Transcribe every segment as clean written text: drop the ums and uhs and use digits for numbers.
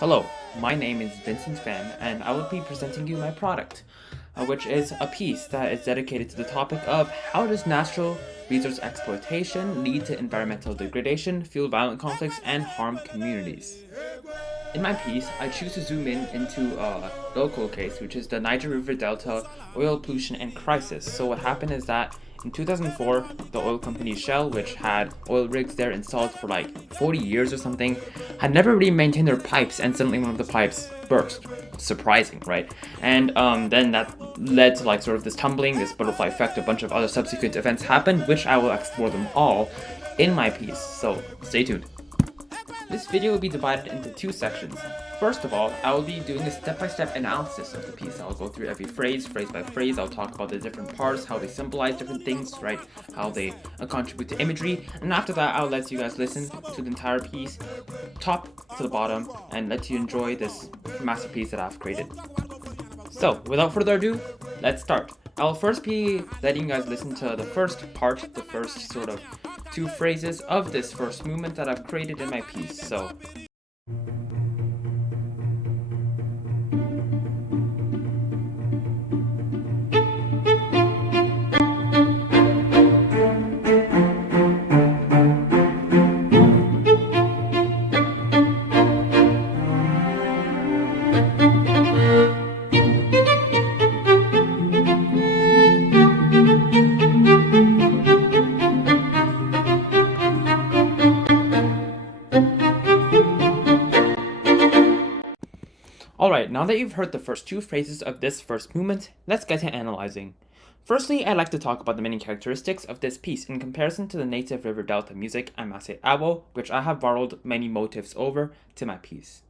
Hello, my name is Vincent Fan, and I will be presenting you my product, which is a piece that is dedicated to the topic of how does natural resource exploitation lead to environmental degradation, fuel violent conflicts, and harm communities. In my piece, I choose to zoom in into a local case, which is the Niger River Delta oil pollution and crisis. So what happened is that in 2004, the oil company Shell, which had oil rigs there installed for like 40 years or something, had never really maintained their pipes, and suddenly one of the pipes burst. Surprising, right? And then that led to like sort of this tumbling, this butterfly effect, a bunch of other subsequent events happened, which I will explore them all in my piece. So stay tuned. This video will be divided into two sections. First of all, I will be doing a step-by-step analysis of the piece. I'll go through every phrase by phrase. I'll talk about the different parts, how they symbolize different things, right? How they contribute to imagery. And after that, I'll let you guys listen to the entire piece, top to the bottom, and let you enjoy this masterpiece that I've created. So, without further ado, let's start. I'll first be letting you guys listen to the first part, the first sort of two phrases of this first movement that I've created in my piece. So, alright, now that you've heard the first two phrases of this first movement, let's get to analyzing. Firstly, I'd like to talk about the many characteristics of this piece in comparison to the native river delta music Amase Awo, which I have borrowed many motifs over to my piece.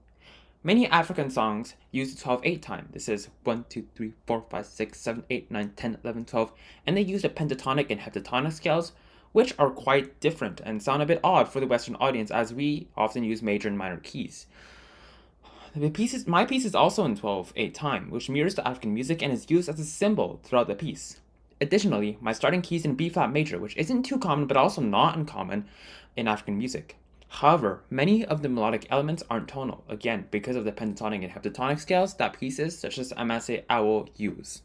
Many African songs use the 12/8 time. This is 1, 2, 3, 4, 5, 6, 7, 8, 9, 10, 11, 12, and they use the pentatonic and heptatonic scales, which are quite different and sound a bit odd for the Western audience as we often use major and minor keys. My piece is also in 12/8 time, which mirrors the African music and is used as a symbol throughout the piece. Additionally, my starting key is in B flat major, which isn't too common but also not uncommon in African music. However, many of the melodic elements aren't tonal, again, because of the pentatonic and heptatonic scales that pieces such as Amase Awo use.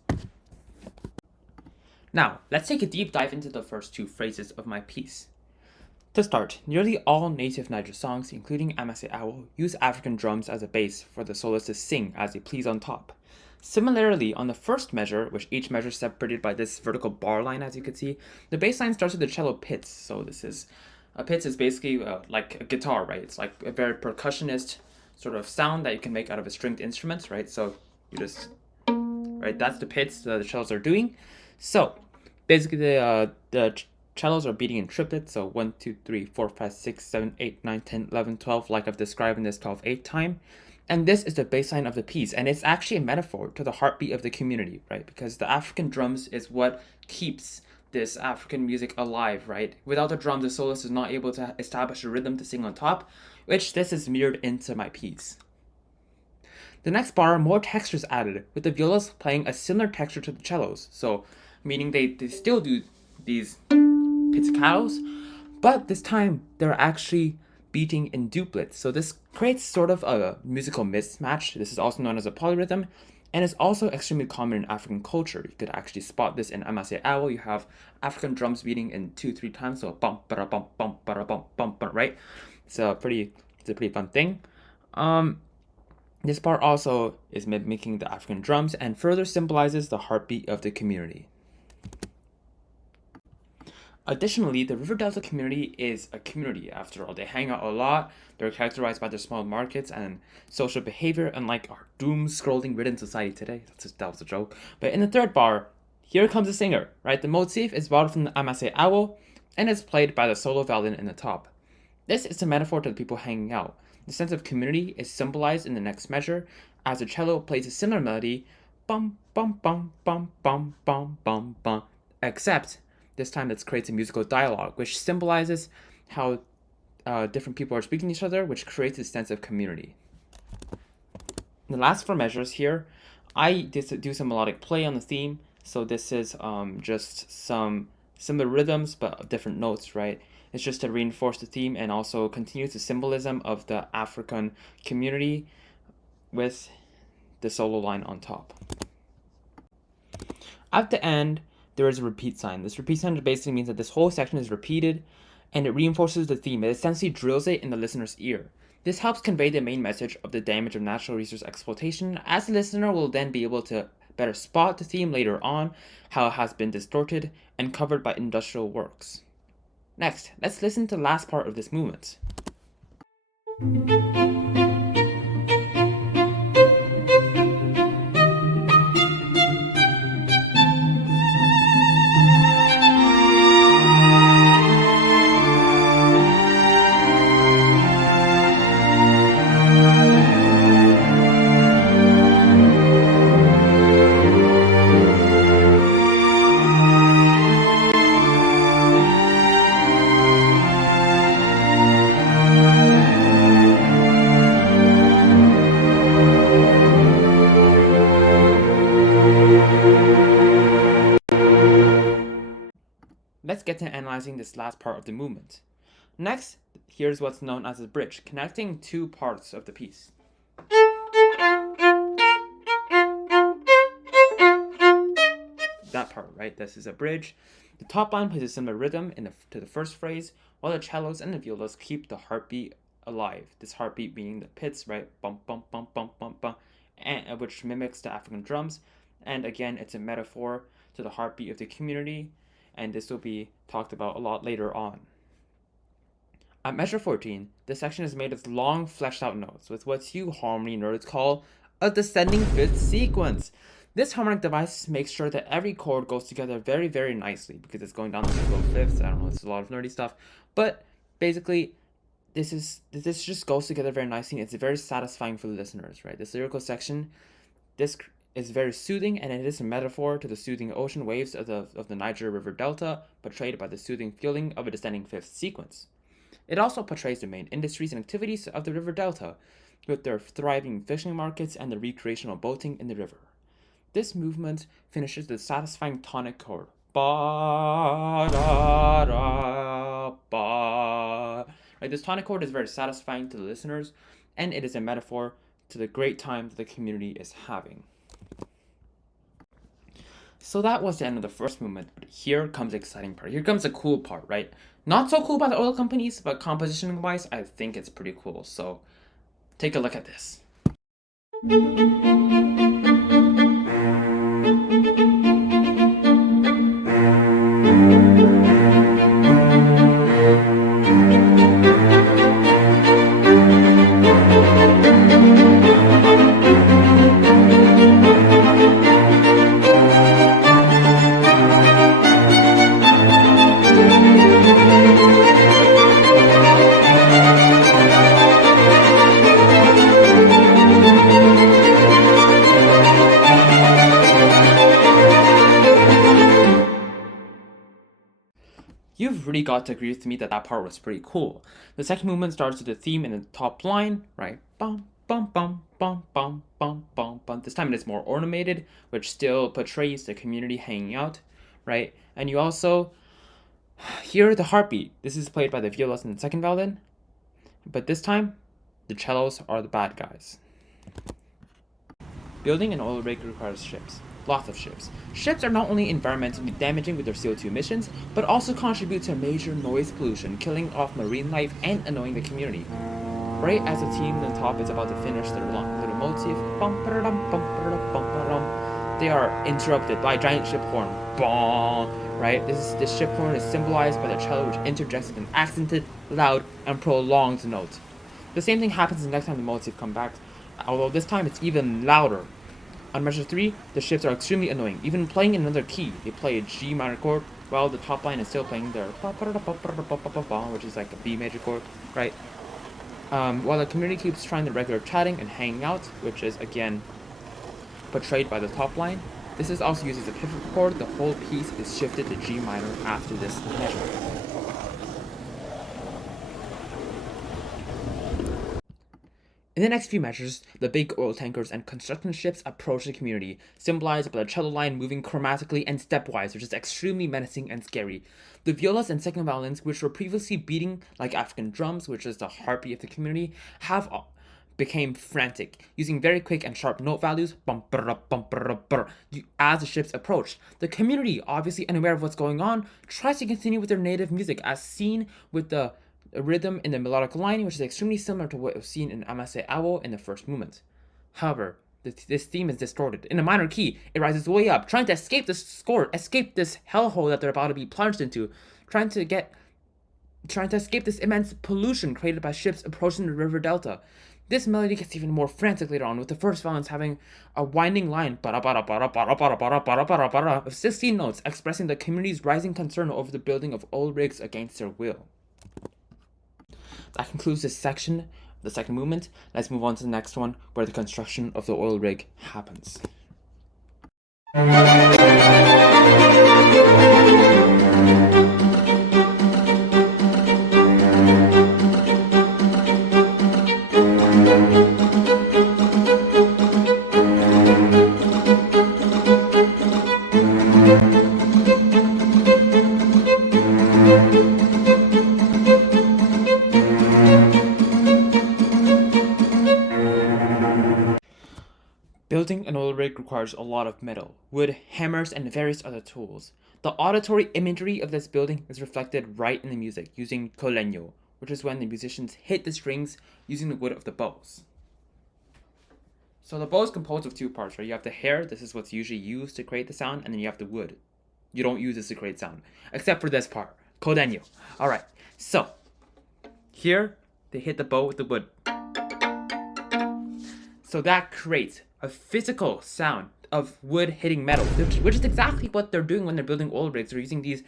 Now, let's take a deep dive into the first two phrases of my piece. To start, nearly all native Niger songs, including Amase Awo, use African drums as a bass for the soloists to sing as they please on top. Similarly, on the first measure, which each measure is separated by this vertical bar line as you can see, the bass line starts with the cello pits. So a pits is basically like a guitar, right? It's like a very percussionist sort of sound that you can make out of a stringed instrument, right? So you just, right, that's the pits that the cellos are doing. So basically the cellos are beating in triplets, so 1, 2, 3, 4, 5, 6, 7, 8, 9, 10, 11, 12, like I've described in this 12/8 time. And this is the baseline of the piece, and it's actually a metaphor to the heartbeat of the community, right? Because the African drums is what keeps this African music alive, right? Without the drums, the soloist is not able to establish a rhythm to sing on top, which this is mirrored into my piece. The next bar, more texture is added, with the violas playing a similar texture to the cellos, so meaning they still do these pizzicatos, but this time they're actually beating in duplets. So this creates sort of a musical mismatch. This is also known as a polyrhythm, and is also extremely common in African culture. You could actually spot this in Amase Awo. You have African drums beating in 2-3 times, so bum ba bum bum ba bum bum, right? It's a pretty fun thing. This part also is mimicking the African drums and further symbolizes the heartbeat of the community. Additionally, the River Delta community is a community after all. They hang out a lot, they're characterized by their small markets and social behavior, unlike our doom-scrolling ridden society today. That was a joke. But in the third bar, here comes the singer, right? The motif is borrowed from the Amase Awo and is played by the solo violin in the top. This is a metaphor to the people hanging out. The sense of community is symbolized in the next measure as the cello plays a similar melody, bum bum bum bum bum bum bum bum, except this time it creates a musical dialogue, which symbolizes how different people are speaking to each other, which creates a sense of community. In the last four measures here, I do some melodic play on the theme. So this is just some similar rhythms, but different notes, right? It's just to reinforce the theme and also continue the symbolism of the African community with the solo line on top. At the end, there is a repeat sign. This repeat sign basically means that this whole section is repeated and it reinforces the theme. It essentially drills it in the listener's ear. This helps convey the main message of the damage of natural resource exploitation, as the listener will then be able to better spot the theme later on, how it has been distorted and covered by industrial works. Next, let's listen to the last part of this movement. Let's get to analyzing this last part of the movement. Next, here's what's known as a bridge, connecting two parts of the piece. That part, right? This is a bridge. The top line plays a similar rhythm to the first phrase, while the cellos and the violas keep the heartbeat alive. This heartbeat being the pits, right? Bump, bump, bump, bump, bump, bump, and, which mimics the African drums. And again, it's a metaphor to the heartbeat of the community, and this will be talked about a lot later on. At measure 14, this section is made of long fleshed out notes with what you harmony nerds call a descending fifth sequence. This harmonic device makes sure that every chord goes together very, very nicely because it's going down the single fifths. I don't know, it's a lot of nerdy stuff, but basically this just goes together very nicely. It's very satisfying for the listeners, right? This lyrical section, this is very soothing, and it is a metaphor to the soothing ocean waves of the Niger River Delta, portrayed by the soothing feeling of a descending fifth sequence. It also portrays the main industries and activities of the river delta, with their thriving fishing markets and the recreational boating in the river. This movement finishes the satisfying tonic chord, ba da da ba. Right, this tonic chord is very satisfying to the listeners, and it is a metaphor to the great time that the community is having. So that was the end of the first movement, but here comes the exciting part. Here comes the cool part, right? Not so cool by the oil companies, but composition-wise, I think it's pretty cool. So take a look at this. You've really got to agree with me that that part was pretty cool. The second movement starts with the theme in the top line, right? Bum, bum, bum, bum, bum, bum, bum, bum. This time it is more ornamented, which still portrays the community hanging out, right? And you also hear the heartbeat. This is played by the violas in the second violin, but this time, the cellos are the bad guys. Building an oil rig requires ships. Lots of ships. Ships are not only environmentally damaging with their CO2 emissions, but also contribute to major noise pollution, killing off marine life and annoying the community. Right as the team on top is about to finish their little motif, they are interrupted by a giant ship horn. Right? This ship horn is symbolized by the cello, which interjects with an accented, loud, and prolonged note. The same thing happens the next time the motif comes back, although this time it's even louder. On measure 3, the shifts are extremely annoying. Even playing in another key, they play a G minor chord, while the top line is still playing their which is like a B major chord, right? While the community keeps trying the regular chatting and hanging out, which is again portrayed by the top line, this is also used as a pivot chord. The whole piece is shifted to G minor after this measure. In the next few measures, the big oil tankers and construction ships approach the community, symbolized by the cello line moving chromatically and stepwise, which is extremely menacing and scary. The violas and second violins, which were previously beating like African drums, which is the heartbeat of the community, have became frantic, using very quick and sharp note values as the ships approached. The community, obviously unaware of what's going on, tries to continue with their native music, as seen with the rhythm in the melodic line, which is extremely similar to what was seen in Amase Awo in the first movement. However, this theme is distorted. In a minor key, it rises way up, trying to escape this score, escape this hellhole that they're about to be plunged into, trying to escape this immense pollution created by ships approaching the river delta. This melody gets even more frantic later on, with the first violins having a winding line of 16 notes expressing the community's rising concern over the building of oil rigs against their will. That concludes this section, the second movement. Let's move on to the next one, where the construction of the oil rig happens. Building an oil rig requires a lot of metal, wood, hammers, and various other tools. The auditory imagery of this building is reflected right in the music, using coleño, which is when the musicians hit the strings using the wood of the bows. So the bow is composed of two parts, right? You have the hair, this is what's usually used to create the sound, and then you have the wood. You don't use this to create sound, except for this part, coleño. Alright, so here they hit the bow with the wood. So that creates a physical sound of wood hitting metal, which is exactly what they're doing when they're building oil rigs. They're using these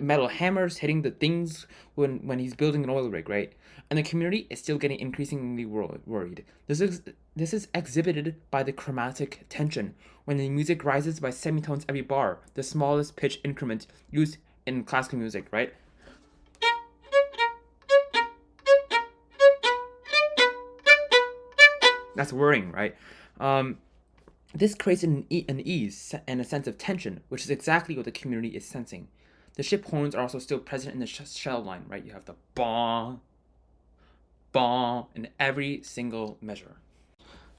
metal hammers hitting the things when he's building an oil rig, right? And the community is still getting increasingly worried. This is exhibited by the chromatic tension, when the music rises by semitones every bar, the smallest pitch increment used in classical music, right? That's whirring, right? This creates an ease and a sense of tension, which is exactly what the community is sensing. The ship horns are also still present in the shell line, right? You have the bong, bong in every single measure.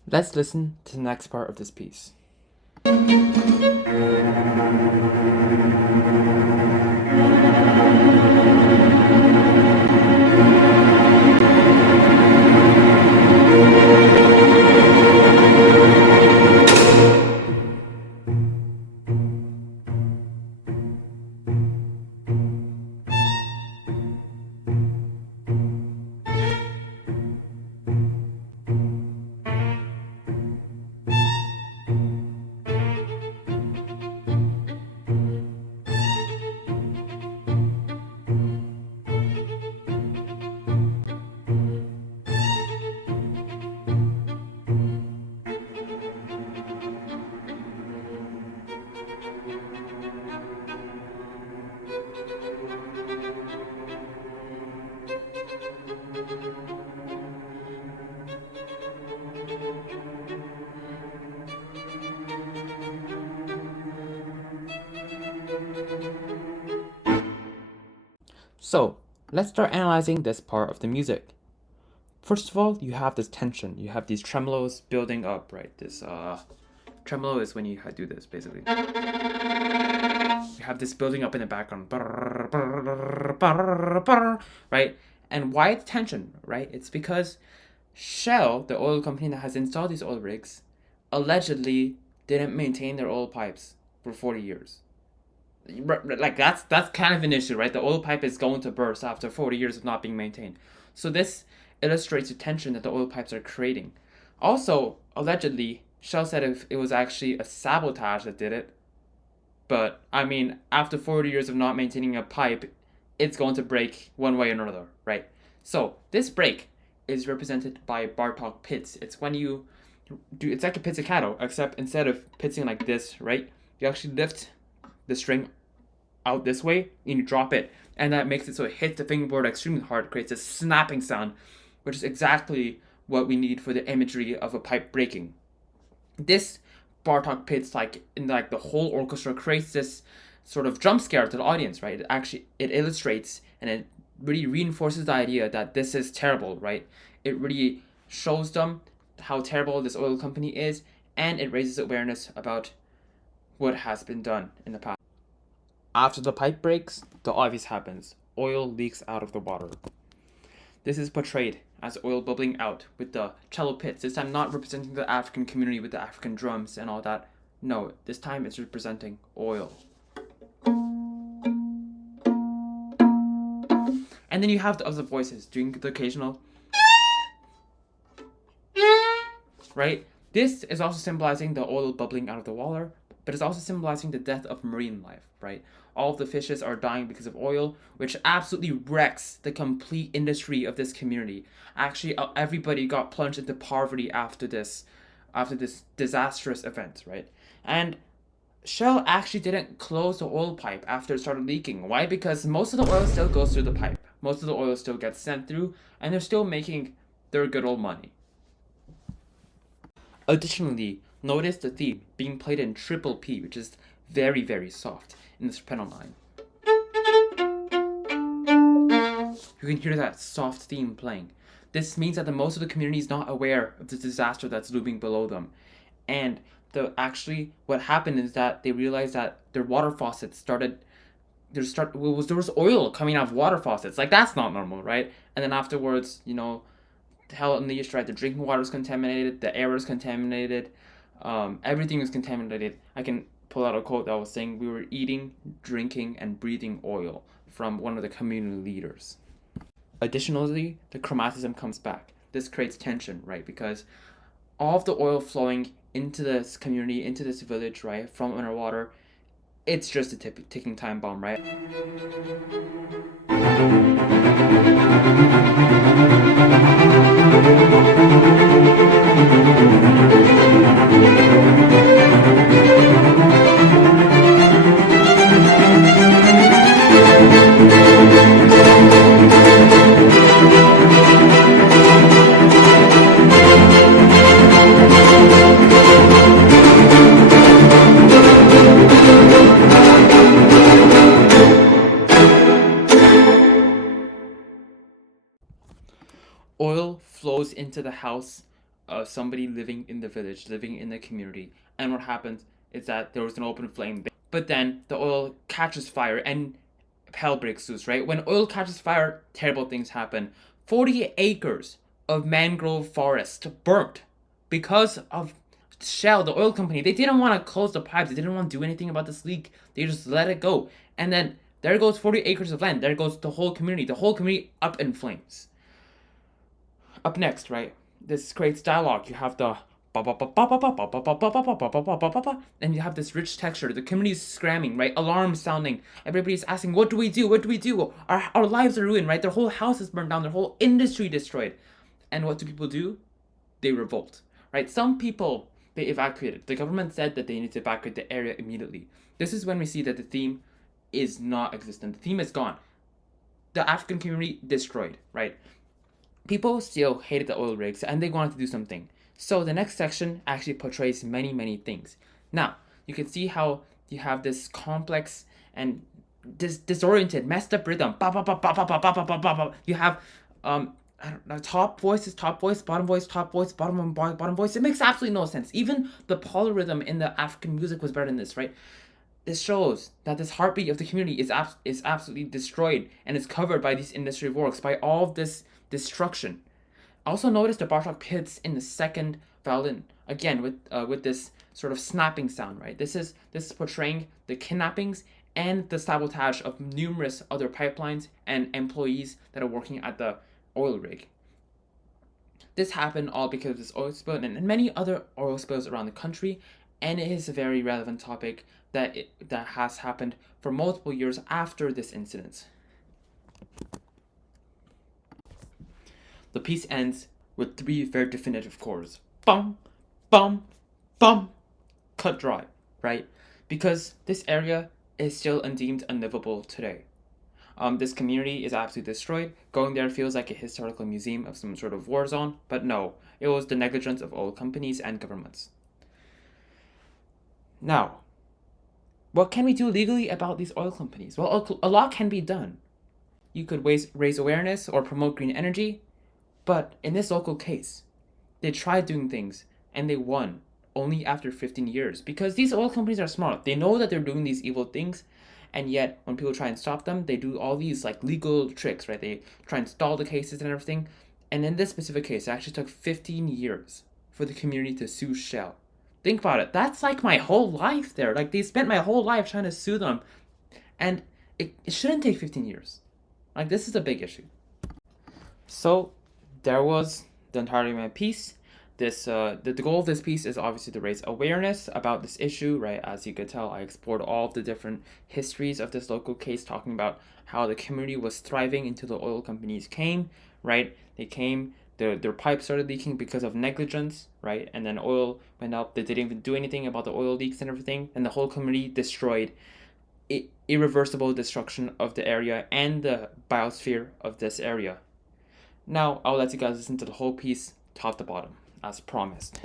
Let's listen to the next part of this piece. So, let's start analyzing this part of the music. First of all, you have this tension. You have these tremolos building up, right? This tremolo is when you do this, basically. You have this building up in the background, right? And why it's tension, right? It's because Shell, the oil company that has installed these oil rigs, allegedly didn't maintain their oil pipes for 40 years. Like that's kind of an issue, right? The oil pipe is going to burst after 40 years of not being maintained. So this illustrates the tension that the oil pipes are creating. Also, allegedly, Shell said it was actually a sabotage that did it. But I mean, after 40 years of not maintaining a pipe, it's going to break one way or another, right? So this break is represented by Bartok pits. It's when you do, it's like a pizzicato, except instead of pitzing like this, right? You actually lift the string out this way and you drop it, and that makes it so it hits the fingerboard extremely hard, creates a snapping sound, which is exactly what we need for the imagery of a pipe breaking. This Bartok pits, like in like the whole orchestra, creates this sort of jump scare to the audience, right? It illustrates and it really reinforces the idea that this is terrible, right? It really shows them how terrible this oil company is, and it raises awareness about what has been done in the past. After the pipe breaks, the obvious happens. Oil leaks out of the water. This is portrayed as oil bubbling out with the cello pits. This time not representing the African community with the African drums and all that. No, this time it's representing oil. And then you have the other voices doing the occasional, right? This is also symbolizing the oil bubbling out of the water, but it's also symbolizing the death of marine life, right? All of the fishes are dying because of oil, which absolutely wrecks the complete industry of this community. Actually, everybody got plunged into poverty after this disastrous event, right? And Shell actually didn't close the oil pipe after it started leaking. Why? Because most of the oil still goes through the pipe. Most of the oil still gets sent through, and they're still making their good old money. Additionally, notice the theme being played in triple P, which is very, very soft in the soprano line. You can hear that soft theme playing. This means that most of the community is not aware of the disaster that's looming below them. And what happened is that they realized that their water faucets there was oil coming out of water faucets. Like, that's not normal, right? And then afterwards, hell in the East, right? The drinking water is contaminated, the air is contaminated, everything is contaminated. I can pull out a quote that was saying we were eating, drinking, and breathing oil from one of the community leaders. Additionally, the chromatism comes back. This creates tension, right? Because all of the oil flowing into this community, into this village, right, from underwater, it's just a ticking time bomb, right? Oil flows into the house of somebody living in the village, living in the community, and what happens is that there was an open flame there. But then the oil catches fire and hell breaks loose, right? When oil catches fire, terrible things happen. 40 acres of mangrove forest burnt because of Shell, the oil company. They didn't want to close the pipes. They didn't want to do anything about this leak. They just let it go. And then there goes 40 acres of land. There goes the whole community. The whole community up in flames. Up next, right? This creates dialogue. You have the and you have this rich texture. The community is screaming, right? Alarms sounding. Everybody's asking, what do we do? What do we do? Our lives are ruined, right? Their whole house is burned down. Their whole industry destroyed. And what do people do? They revolt, right? Some people, they evacuated. The government said that they need to evacuate the area immediately. This is when we see that the theme is not existent. The theme is gone. The African community destroyed, right? People still hated the oil rigs and they wanted to do something. So the next section actually portrays many, many things. Now, you can see how you have this complex and disoriented, messed up rhythm. You have top voice, bottom voice, top voice, bottom voice. It makes absolutely no sense. Even the polyrhythm in the African music was better than this, right? This shows that this heartbeat of the community is absolutely destroyed and is covered by these industry works, by all of this destruction. Also notice the Bartok pits in the second violin, again with this sort of snapping sound, right? This is portraying the kidnappings and the sabotage of numerous other pipelines and employees that are working at the oil rig. This happened all because of this oil spill and many other oil spills around the country, and it is a very relevant topic that has happened for multiple years after this incident. The piece ends with 3 very definitive chords. Bum, bum, bum. Cut dry, right? Because this area is still deemed unlivable today. This community is absolutely destroyed. Going there feels like a historical museum of some sort of war zone, but no, it was the negligence of oil companies and governments. Now, what can we do legally about these oil companies? Well, a lot can be done. You could raise awareness or promote green energy, but in this local case, They tried doing things and they won only after 15 years because these oil companies are smart. They know that they're doing these evil things, and yet when people try and stop them, they do all these like legal tricks, right? They try and stall the cases and everything. And in this specific case, it actually took 15 years for the community to sue Shell. Think about it. That's like my whole life there. Like they spent my whole life trying to sue them, and it shouldn't take 15 years. Like this is a big issue. So there was the entirety of my piece. The goal of this piece is obviously to raise awareness about this issue, right? As you could tell, I explored all of the different histories of this local case, talking about how the community was thriving until the oil companies came, right? They came, their pipes started leaking because of negligence, right? And then oil went up. They didn't even do anything about the oil leaks and everything, and the whole community destroyed. Irreversible destruction of the area and the biosphere of this area. Now, I'll let you guys listen to the whole piece, top to bottom, as promised.